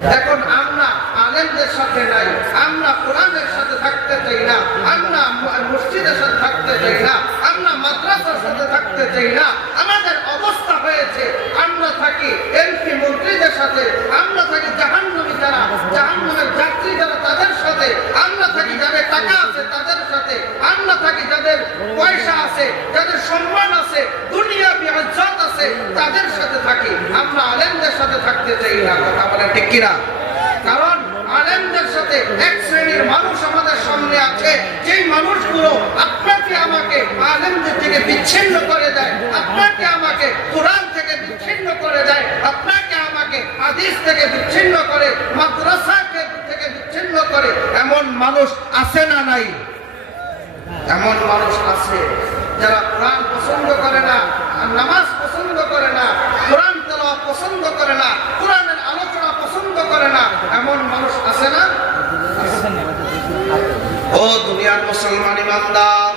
এখন আমরা আলেমদের সাথে নাই, আমরা কোরআনের সাথে থাকতে চাই না, আমরা মসজিদের সাথে থাকতে চাই না, আমরা মাদ্রাসার সাথে থাকতে চাই না, আমাদের অবস্থা হয়েছে, আমরা থাকি এমপি মন্ত্রীদের সাথে, আমরা থাকি জাহান্নবী যারা, জাহান্নামের যাত্রী যারা তাদের সাথে, আমরা থাকি যাদের টাকা আছে তাদের সাথে, আমরা থাকি যাদের পয়সা আছে, যাদের সম্মান আছে দুনিয়া বিহাজ্জাত আছে, তাদের সাথে থাকি। আমরা আলেমদের সাথে থাকতে চাই না, কথা বলে ঠিক কিনা? কারণ আলেমদের সাথে এক শ্রেণির মানুষ আমাদের সামনে আছে, যেই মানুষগুলো আপনাকে আমাকে আলেমদের থেকে বিচ্ছিন্ন করে দেয়, আপনাকে আমাকে কোরআন থেকে বিচ্ছিন্ন করে দেয়, আপনাকে আমাকে হাদিস থেকে বিচ্ছিন্ন করে, মাদ্রাসা থেকে বিচ্ছিন্ন করে, এমন মানুষ আছে না নাই? এমন মানুষ আছে যারা কোরআন পছন্দ করে না, আর নামাজ পছন্দ করে না কোরআন তেলাওয়াত পছন্দ করে না কোরআনের আলোচনা পছন্দ করে না এমন মানুষ আছে না? ও দুনিয়ার মুসলমান ইমানদার।